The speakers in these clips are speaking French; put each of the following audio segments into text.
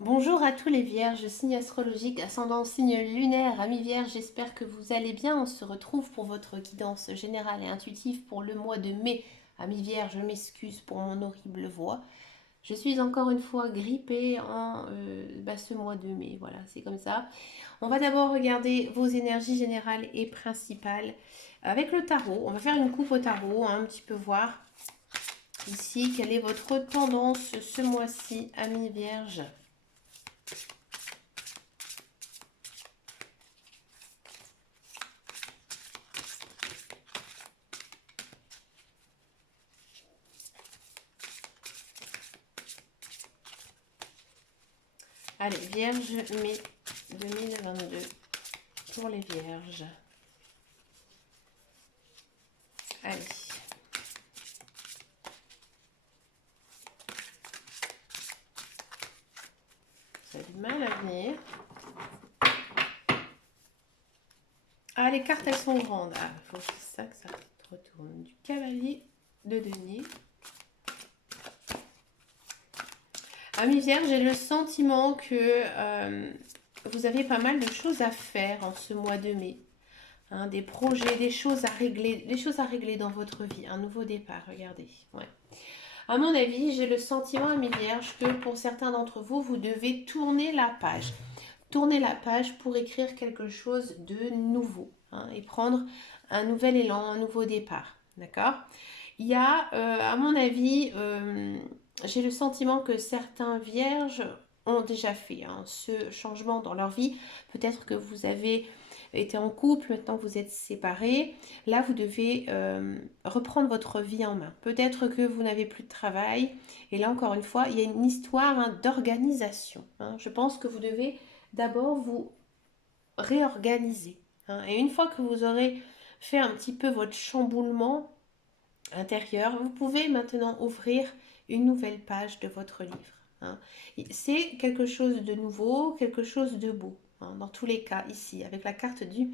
Bonjour à tous les vierges, signe astrologique, ascendant signe lunaire, amis vierges, j'espère que vous allez bien. On se retrouve pour votre guidance générale et intuitive pour le mois de mai. Amis vierges, je m'excuse pour mon horrible voix. Je suis encore une fois grippée en ce mois de mai, voilà, c'est comme ça. On va d'abord regarder vos énergies générales et principales avec le tarot. On va faire une coupe au tarot, hein, un petit peu voir ici quelle est votre tendance ce mois-ci, amis vierges. Allez, Vierge, mai 2022 pour les Vierges. Allez. Ça a du mal à venir. Ah, les cartes, elles sont grandes. Ah, il faut que ça retourne. Du cavalier de denier. Amis Vierges, j'ai le sentiment que vous avez pas mal de choses à faire en ce mois de mai. Hein, des projets, des choses à régler dans votre vie. Un nouveau départ, regardez. Ouais. À mon avis, j'ai le sentiment, amis vierges, que pour certains d'entre vous, vous devez tourner la page. Tourner la page pour écrire quelque chose de nouveau, hein, et prendre un nouvel élan, un nouveau départ. D'accord? Il y a, à mon avis, j'ai le sentiment que certains vierges ont déjà fait, hein, ce changement dans leur vie. Peut-être que vous avez été en couple, maintenant vous êtes séparés. Là, vous devez reprendre votre vie en main. Peut-être que vous n'avez plus de travail. Et là, encore une fois, il y a une histoire, hein, d'organisation, hein. Je pense que vous devez d'abord vous réorganiser, hein. Et une fois que vous aurez fait un petit peu votre chamboulement intérieur, vous pouvez maintenant ouvrir une nouvelle page de votre livre, hein. C'est quelque chose de nouveau, quelque chose de beau, hein, dans tous les cas ici, avec la carte du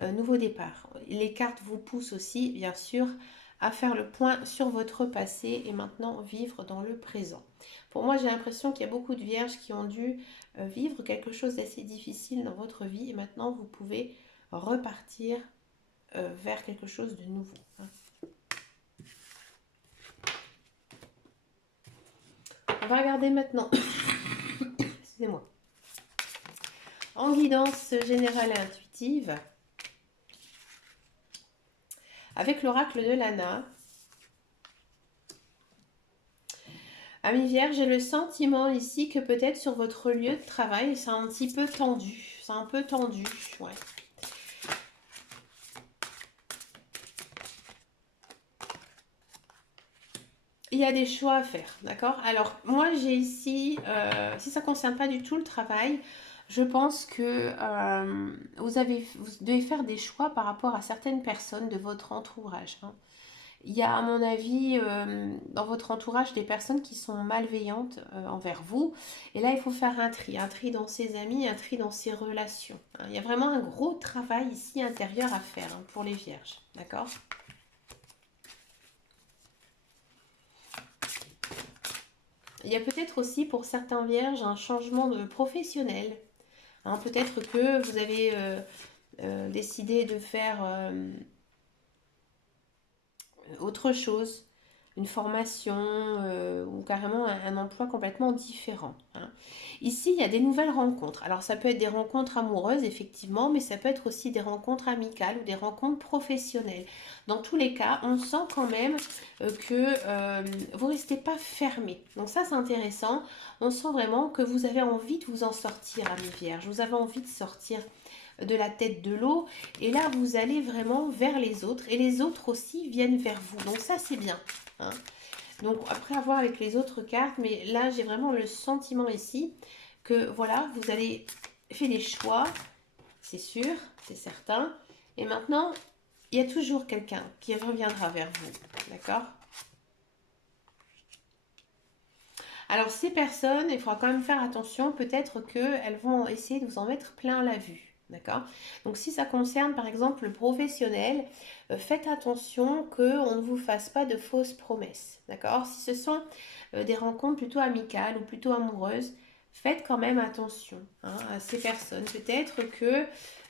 nouveau départ. Les cartes vous poussent aussi, bien sûr, à faire le point sur votre passé et maintenant vivre dans le présent. Pour moi, j'ai l'impression qu'il y a beaucoup de vierges qui ont dû vivre quelque chose d'assez difficile dans votre vie et maintenant vous pouvez repartir vers quelque chose de nouveau, hein. On va regarder maintenant, excusez-moi, en guidance générale et intuitive, avec l'oracle de Lana. Amis Vierge, j'ai le sentiment ici que peut-être sur votre lieu de travail, c'est un petit peu tendu. C'est un peu tendu, ouais. Il y a des choix à faire, d'accord? Alors, moi, j'ai ici, si ça ne concerne pas du tout le travail, je pense que vous devez faire des choix par rapport à certaines personnes de votre entourage, hein. Il y a, à mon avis, dans votre entourage, des personnes qui sont malveillantes envers vous. Et là, il faut faire un tri dans ses amis, un tri dans ses relations, hein. Il y a vraiment un gros travail ici intérieur à faire, hein, pour les vierges, d'accord? Il y a peut-être aussi pour certains vierges un changement de professionnel, hein. Peut-être que vous avez décidé de faire autre chose, une formation ou carrément un emploi complètement différent, hein. Ici, il y a des nouvelles rencontres. Alors, ça peut être des rencontres amoureuses, effectivement, mais ça peut être aussi des rencontres amicales ou des rencontres professionnelles. Dans tous les cas, on sent quand même que vous ne restez pas fermé. Donc ça, c'est intéressant. On sent vraiment que vous avez envie de vous en sortir, amis vierges. Vous avez envie de sortir de la tête de l'eau. Et là, vous allez vraiment vers les autres. Et les autres aussi viennent vers vous. Donc ça, c'est bien, hein. Donc après avoir avec les autres cartes, mais là, j'ai vraiment le sentiment ici que voilà, vous allez faire des choix, c'est sûr, c'est certain. Et maintenant, il y a toujours quelqu'un qui reviendra vers vous, d'accord? Alors ces personnes, il faudra quand même faire attention, peut-être qu'elles vont essayer de vous en mettre plein la vue. D'accord? Donc si ça concerne par exemple le professionnel, faites attention qu'on ne vous fasse pas de fausses promesses. D'accord? Si ce sont des rencontres plutôt amicales ou plutôt amoureuses, faites quand même attention à ces personnes. Peut-être que,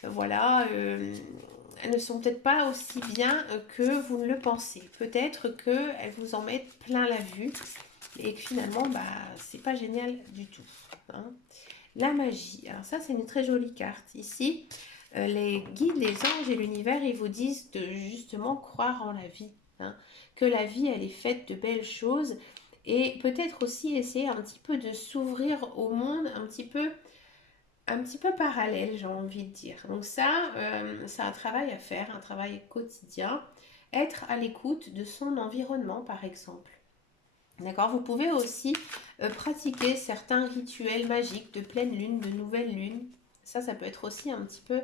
voilà, elles ne sont peut-être pas aussi bien que vous ne le pensez. Peut-être qu'elles vous en mettent plein la vue et que finalement, bah, c'est pas génial du tout. Hein. La magie. Alors ça, c'est une très jolie carte. Ici, les guides, les anges et l'univers, ils vous disent de justement croire en la vie. Hein, que la vie, elle est faite de belles choses. Et peut-être aussi essayer un petit peu de s'ouvrir au monde un petit peu parallèle, j'ai envie de dire. Donc ça, c'est un travail à faire, un travail quotidien. Être à l'écoute de son environnement, par exemple. D'accord. Vous pouvez aussi pratiquer certains rituels magiques de pleine lune, de nouvelle lune. Ça peut être aussi un petit peu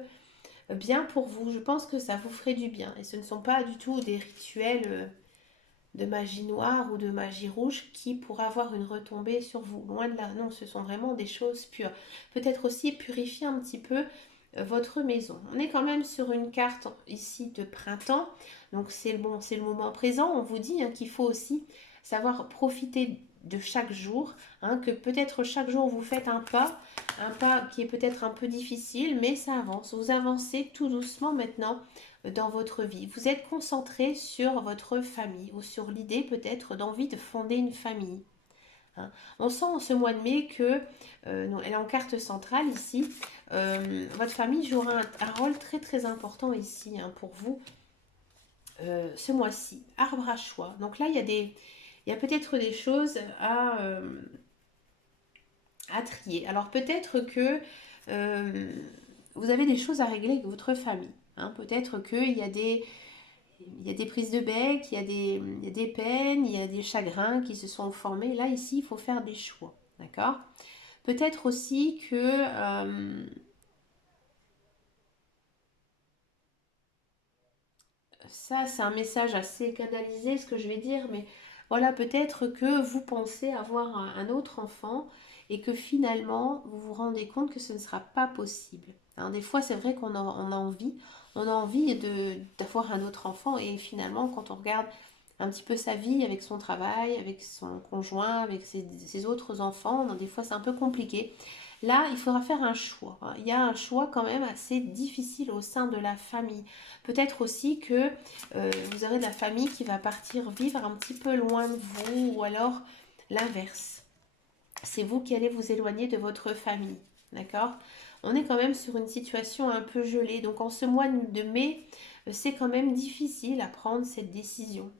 bien pour vous. Je pense que ça vous ferait du bien. Et ce ne sont pas du tout des rituels de magie noire ou de magie rouge qui pourraient avoir une retombée sur vous. Loin de là. Non, ce sont vraiment des choses pures. Peut-être aussi purifier un petit peu votre maison. On est quand même sur une carte ici de printemps. Donc c'est bon, c'est le moment présent. On vous dit qu'il faut aussi savoir profiter de chaque jour, que peut-être chaque jour vous faites un pas qui est peut-être un peu difficile, mais ça avance. Vous avancez tout doucement maintenant dans votre vie. Vous êtes concentré sur votre famille ou sur l'idée peut-être d'envie de fonder une famille. On sent en ce mois de mai que, elle est en carte centrale ici, votre famille jouera un rôle très très important ici pour vous ce mois-ci. Arbre à choix. Donc là, il y a peut-être des choses à trier. Alors peut-être que vous avez des choses à régler avec votre famille. Peut-être qu'il y a des prises de bec, il y a des peines, il y a des chagrins qui se sont formés. Là, ici, il faut faire des choix. D'accord. Peut-être aussi que ça, c'est un message assez canalisé, ce que je vais dire, mais voilà, peut-être que vous pensez avoir un autre enfant et que finalement, vous vous rendez compte que ce ne sera pas possible. Des fois, c'est vrai on a envie d'avoir un autre enfant et finalement, quand on regarde un petit peu sa vie avec son travail, avec son conjoint, avec ses autres enfants, des fois, c'est un peu compliqué. Là, il faudra faire un choix. Il y a un choix quand même assez difficile au sein de la famille. Peut-être aussi que vous aurez de la famille qui va partir vivre un petit peu loin de vous ou alors l'inverse. C'est vous qui allez vous éloigner de votre famille. D'accord. On est quand même sur une situation un peu gelée. Donc en ce mois de mai, c'est quand même difficile à prendre cette décision.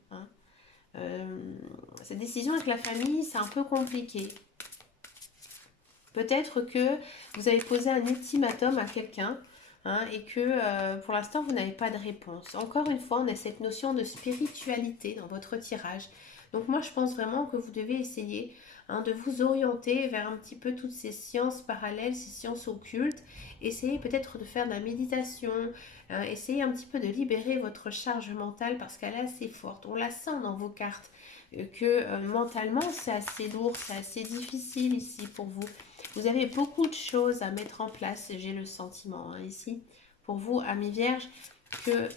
Cette décision avec la famille, c'est un peu compliqué. Peut-être que vous avez posé un ultimatum à quelqu'un et que pour l'instant vous n'avez pas de réponse. Encore une fois, on a cette notion de spiritualité dans votre tirage. Donc moi je pense vraiment que vous devez essayer de vous orienter vers un petit peu toutes ces sciences parallèles, ces sciences occultes. Essayez peut-être de faire de la méditation, essayez un petit peu de libérer votre charge mentale parce qu'elle est assez forte. On la sent dans vos cartes que mentalement c'est assez lourd, c'est assez difficile ici pour vous. Vous avez beaucoup de choses à mettre en place, j'ai le sentiment ici, pour vous, amis vierges, que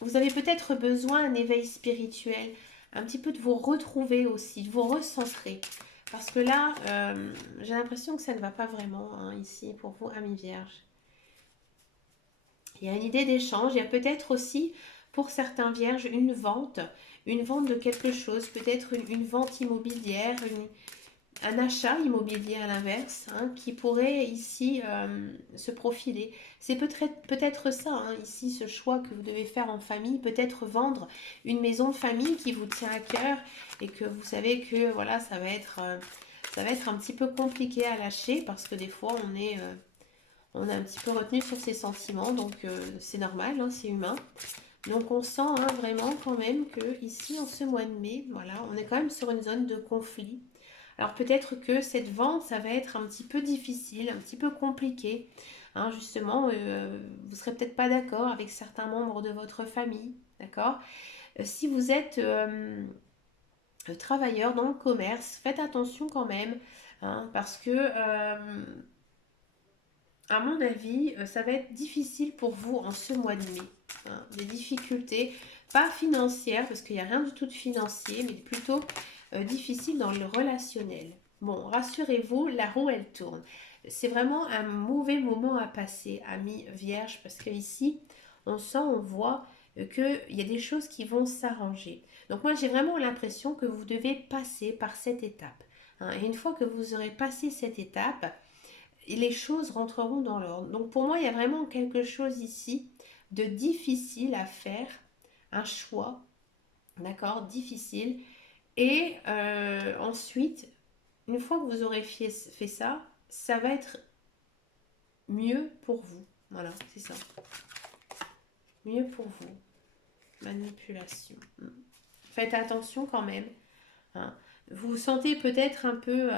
vous avez peut-être besoin d'un éveil spirituel, un petit peu de vous retrouver aussi, de vous recentrer. Parce que là, j'ai l'impression que ça ne va pas vraiment ici pour vous, amis vierges. Il y a une idée d'échange, il y a peut-être aussi pour certains vierges une vente de quelque chose, peut-être une vente immobilière, un achat immobilier à l'inverse qui pourrait ici se profiler. C'est peut-être ça ici, ce choix que vous devez faire en famille, peut-être vendre une maison de famille qui vous tient à cœur et que vous savez que voilà, ça va être un petit peu compliqué à lâcher parce que des fois on est un petit peu retenu sur ses sentiments, donc c'est normal, c'est humain. Donc on sent vraiment quand même que ici en ce mois de mai, voilà, on est quand même sur une zone de conflit. Alors peut-être que cette vente, ça va être un petit peu difficile, un petit peu compliqué. Justement, vous serez peut-être pas d'accord avec certains membres de votre famille, d'accord. Si vous êtes travailleur dans le commerce, faites attention quand même, parce que à mon avis, ça va être difficile pour vous en ce mois de mai. Des difficultés, pas financières, parce qu'il n'y a rien du tout de financier, mais plutôt difficile dans le relationnel. Bon, rassurez-vous, la roue, elle tourne. C'est vraiment un mauvais moment à passer, amis vierges, parce que ici, on sent, on voit qu'il y a des choses qui vont s'arranger. Donc moi, j'ai vraiment l'impression que vous devez passer par cette étape. Hein. Et une fois que vous aurez passé cette étape, les choses rentreront dans l'ordre. Donc pour moi, il y a vraiment quelque chose ici de difficile à faire, un choix, d'accord, difficile. Et ensuite, une fois que vous aurez fait ça, ça va être mieux pour vous. Voilà, c'est ça. Mieux pour vous. Manipulation. Faites attention quand même. Hein. Vous vous sentez peut-être un peu...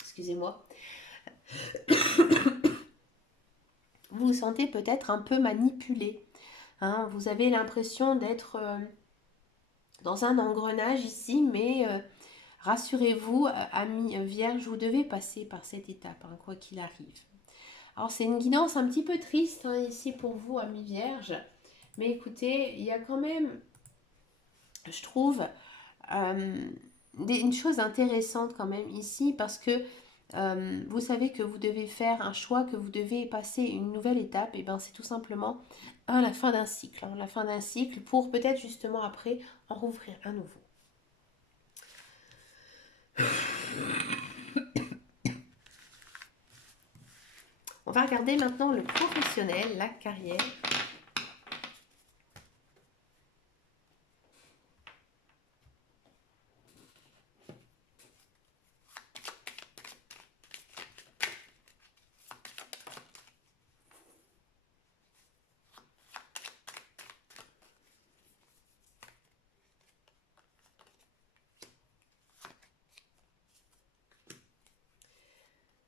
excusez-moi. Vous vous sentez peut-être un peu manipulé. Hein. Vous avez l'impression d'être dans un engrenage ici, mais rassurez-vous, amis vierges, vous devez passer par cette étape, hein, quoi qu'il arrive. Alors c'est une guidance un petit peu triste hein, ici pour vous, amis vierges. Mais écoutez, il y a quand même, je trouve, une chose intéressante quand même ici parce que vous savez que vous devez faire un choix, que vous devez passer une nouvelle étape. Et bien c'est tout simplement la fin d'un cycle. Hein, la fin d'un cycle pour peut-être justement après en rouvrir un nouveau. On va regarder maintenant le professionnel, la carrière.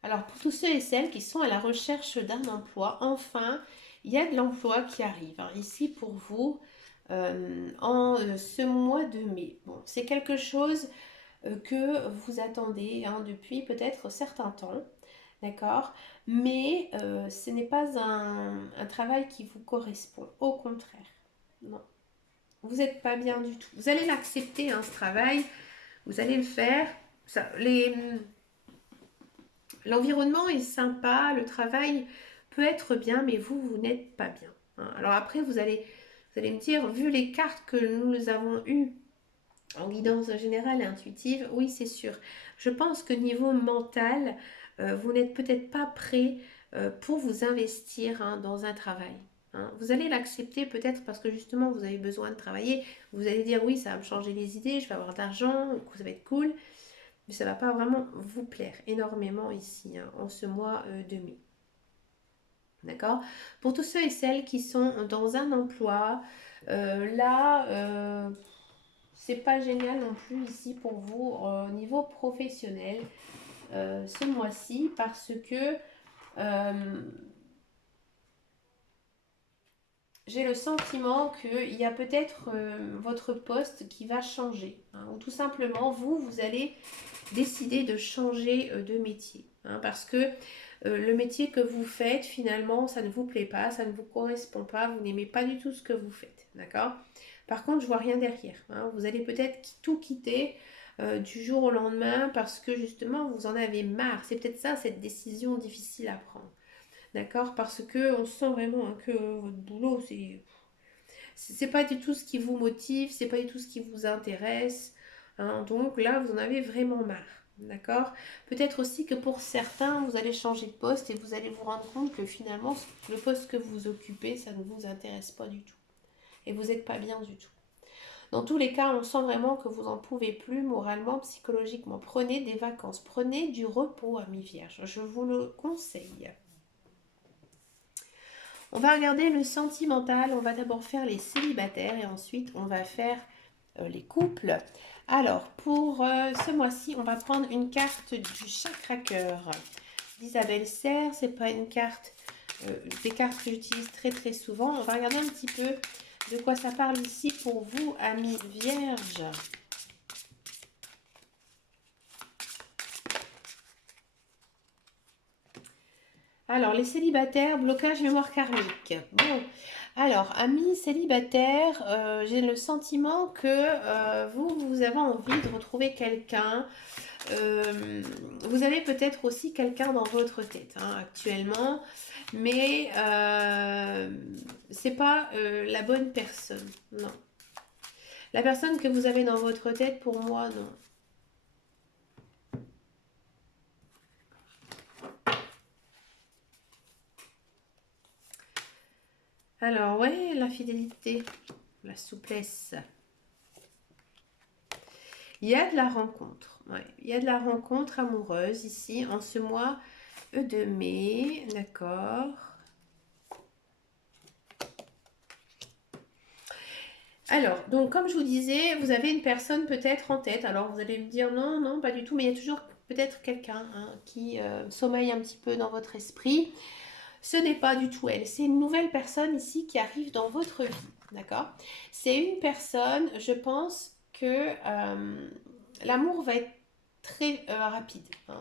Alors pour tous ceux et celles qui sont à la recherche d'un emploi, enfin, il y a de l'emploi qui arrive. Hein, ici pour vous, en ce mois de mai. Bon, c'est quelque chose que vous attendez hein, depuis peut-être certains temps, d'accord? Mais ce n'est pas un travail qui vous correspond, au contraire. Non, vous n'êtes pas bien du tout. Vous allez l'accepter, hein, ce travail, vous allez le faire. Ça, l'environnement est sympa, le travail peut être bien, mais vous n'êtes pas bien. Hein. Alors après, vous allez me dire, vu les cartes que nous avons eues en guidance générale et intuitive, oui, c'est sûr. Je pense que niveau mental, vous n'êtes peut-être pas prêt pour vous investir hein, dans un travail. Hein. Vous allez l'accepter peut-être parce que justement vous avez besoin de travailler. Vous allez dire oui, ça va me changer les idées, je vais avoir de l'argent, ça va être cool. Mais ça ne va pas vraiment vous plaire énormément ici, hein, en ce mois de mai. D'accord? Pour tous ceux et celles qui sont dans un emploi, là, c'est pas génial non plus ici pour vous au niveau professionnel ce mois-ci parce que j'ai le sentiment qu'il y a peut-être votre poste qui va changer. Hein, ou tout simplement, vous allez décider de changer de métier. Hein, parce que le métier que vous faites, finalement, ça ne vous plaît pas, ça ne vous correspond pas, vous n'aimez pas du tout ce que vous faites. D'accord? Par contre, je vois rien derrière. Hein. Vous allez peut-être tout quitter du jour au lendemain parce que justement, vous en avez marre. C'est peut-être ça, cette décision difficile à prendre. D'accord? Parce que on sent vraiment hein, que votre boulot, c'est pas du tout ce qui vous motive, c'est pas du tout ce qui vous intéresse. Hein. Donc là, vous en avez vraiment marre. D'accord? Peut-être aussi que pour certains, vous allez changer de poste et vous allez vous rendre compte que finalement, le poste que vous occupez, ça ne vous intéresse pas du tout. Et vous n'êtes pas bien du tout. Dans tous les cas, on sent vraiment que vous n'en pouvez plus moralement, psychologiquement. Prenez des vacances, prenez du repos, amis vierges. Je vous le conseille. On va regarder le sentimental, on va d'abord faire les célibataires et ensuite on va faire les couples. Alors, pour ce mois-ci, on va prendre une carte du chakra cœur d'Isabelle Serre. C'est pas une carte, des cartes que j'utilise très très souvent. On va regarder un petit peu de quoi ça parle ici pour vous, amis vierges. Alors, les célibataires, blocage mémoire karmique. Bon, Alors, amis célibataires, j'ai le sentiment que vous avez envie de retrouver quelqu'un. Vous avez peut-être aussi quelqu'un dans votre tête hein, actuellement, mais c'est pas la bonne personne. Non. La personne que vous avez dans votre tête, pour moi, non. Alors, ouais, la fidélité, la souplesse. Il y a de la rencontre. Ouais. Il y a de la rencontre amoureuse ici, en ce mois de mai. D'accord. Alors, donc comme je vous disais, vous avez une personne peut-être en tête. Alors vous allez me dire non, non, pas du tout, mais il y a toujours peut-être quelqu'un hein, qui sommeille un petit peu dans votre esprit. Ce n'est pas du tout elle, c'est une nouvelle personne ici qui arrive dans votre vie, d'accord? C'est une personne, je pense que l'amour va être très rapide. Hein.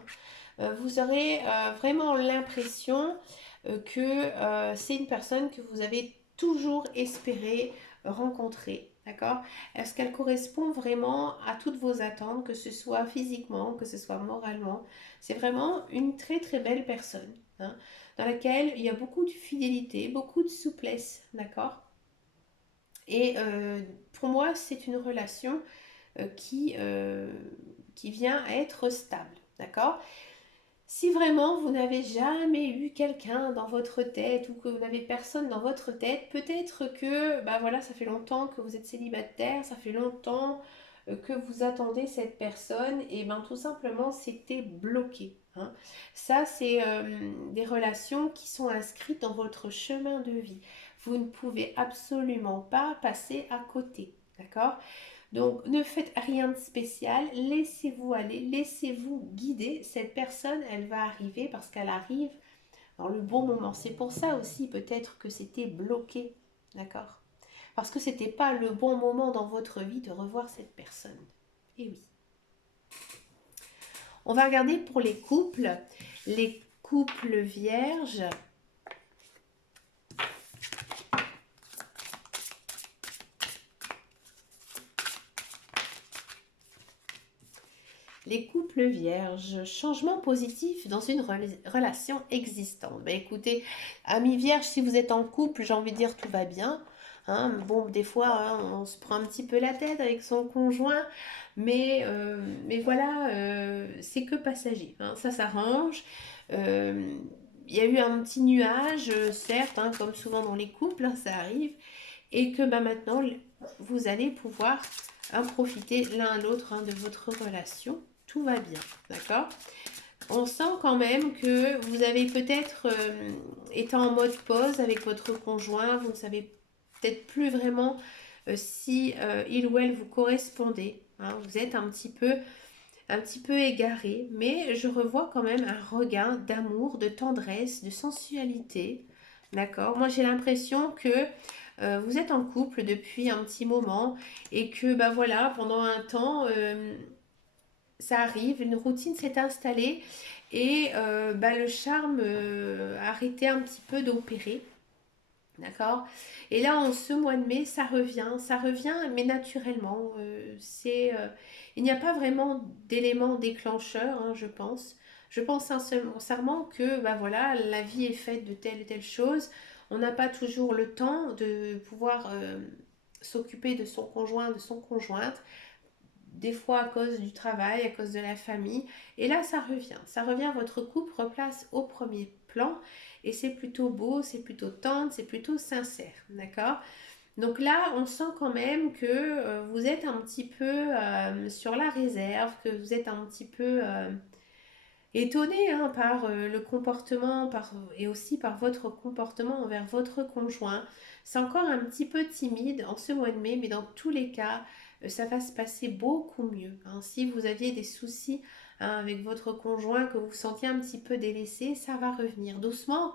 Vous aurez vraiment l'impression que c'est une personne que vous avez toujours espéré rencontrer, d'accord? Est-ce qu'elle correspond vraiment à toutes vos attentes, que ce soit physiquement, que ce soit moralement? C'est vraiment une très très belle personne, hein, dans laquelle il y a beaucoup de fidélité, beaucoup de souplesse, d'accord? Et pour moi, c'est une relation euh, qui, euh, qui vient à être stable, d'accord? Si vraiment vous n'avez jamais eu quelqu'un dans votre tête ou que vous n'avez personne dans votre tête, peut-être que bah voilà, ça fait longtemps que vous êtes célibataire, ça fait longtemps que vous attendez cette personne et ben tout simplement c'était bloqué. Hein. Ça c'est des relations qui sont inscrites dans votre chemin de vie. Vous ne pouvez absolument pas passer à côté. D'accord? Donc, ne faites rien de spécial, laissez-vous aller, laissez-vous guider. Cette personne, elle va arriver parce qu'elle arrive dans le bon moment. C'est pour ça aussi peut-être que c'était bloqué, d'accord? Parce que c'était pas le bon moment dans votre vie de revoir cette personne. Et oui. On va regarder pour les couples. Les couples vierges. Les couples vierges, changement positif dans une relation existante. Ben écoutez, amis vierges, si vous êtes en couple, j'ai envie de dire tout va bien. Hein. Bon, des fois, hein, on se prend un petit peu la tête avec son conjoint, mais voilà, c'est que passager. Hein. Ça s'arrange. Euh, il y a eu un petit nuage, certes, hein, comme souvent dans les couples, hein, ça arrive, et que bah, maintenant, vous allez pouvoir hein, profiter l'un à l'autre hein, de votre relation. Tout va bien, d'accord? On sent quand même que vous avez peut-être été en mode pause avec votre conjoint, vous ne savez peut-être plus vraiment si il ou elle vous correspondait. Hein, vous êtes un petit peu égaré, mais je revois quand même un regain d'amour, de tendresse, de sensualité. D'accord? Moi, j'ai l'impression que vous êtes en couple depuis un petit moment et que, bah voilà, pendant un temps, ça arrive, une routine s'est installée et bah, le charme a arrêté un petit peu d'opérer. D'accord. Et là, en ce mois de mai, ça revient, mais naturellement. Il n'y a pas vraiment d'élément déclencheur, hein, je pense. Je pense sincèrement que bah, voilà, la vie est faite de telle et telle chose. On n'a pas toujours le temps de pouvoir s'occuper de son conjoint, de son conjointe des fois à cause du travail, à cause de la famille. Et là, ça revient, votre couple replace au premier plan et c'est plutôt beau, c'est plutôt tendre, c'est plutôt sincère, d'accord? Donc là, on sent quand même que vous êtes un petit peu sur la réserve, que vous êtes un petit peu étonné hein, par le comportement et aussi par votre comportement envers votre conjoint. C'est encore un petit peu timide en ce mois de mai, mais dans tous les cas, ça va se passer beaucoup mieux. Hein. Si vous aviez des soucis hein, avec votre conjoint, que vous vous sentiez un petit peu délaissé, ça va revenir doucement,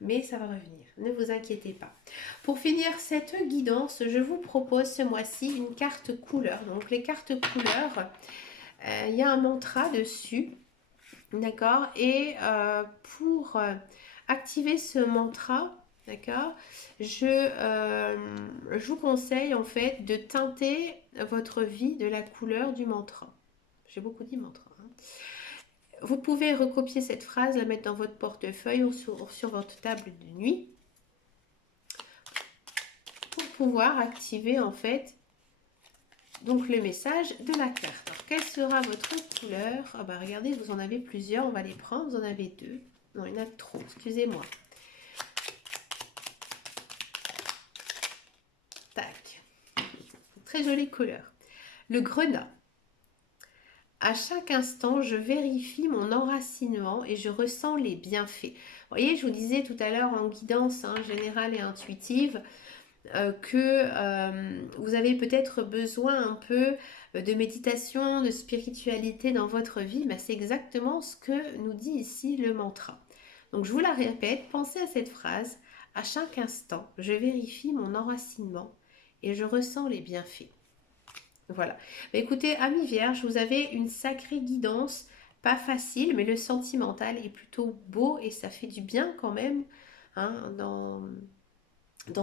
mais ça va revenir. Ne vous inquiétez pas. Pour finir cette guidance, je vous propose ce mois-ci une carte couleur. Donc les cartes couleurs, il y a un mantra dessus. D'accord. Et pour activer ce mantra, D'accord? Je vous conseille en fait de teinter votre vie de la couleur du mantra. J'ai beaucoup dit mantra, hein. Vous pouvez recopier cette phrase, la mettre dans votre portefeuille ou sur votre table de nuit pour pouvoir activer en fait donc le message de la carte. Alors, quelle sera votre couleur? Ah bah regardez, vous en avez plusieurs, on va les prendre. Vous en avez deux. Non, il y en a trop, excusez-moi. Tac. Très jolie couleur. Le grenat. À chaque instant, je vérifie mon enracinement et je ressens les bienfaits. Vous voyez, je vous disais tout à l'heure en guidance générale et intuitive que vous avez peut-être besoin un peu de méditation, de spiritualité dans votre vie. Ben, c'est exactement ce que nous dit ici le mantra. Donc je vous la répète, pensez à cette phrase. À chaque instant, je vérifie mon enracinement et je ressens les bienfaits. Voilà. Bah, écoutez, amis vierges, vous avez une sacrée guidance, pas facile, mais le sentimental est plutôt beau et ça fait du bien quand même dans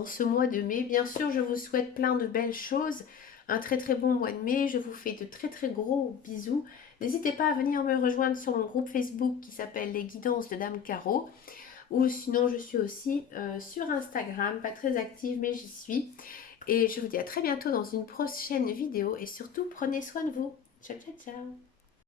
ce mois de mai. Bien sûr, je vous souhaite plein de belles choses, un très très bon mois de mai. Je vous fais de très très gros bisous. N'hésitez pas à venir me rejoindre sur mon groupe Facebook qui s'appelle Les Guidances de Dame Caro. Ou sinon, je suis aussi sur Instagram, pas très active, mais j'y suis. Et je vous dis à très bientôt dans une prochaine vidéo. Et surtout, prenez soin de vous. Ciao, ciao, ciao.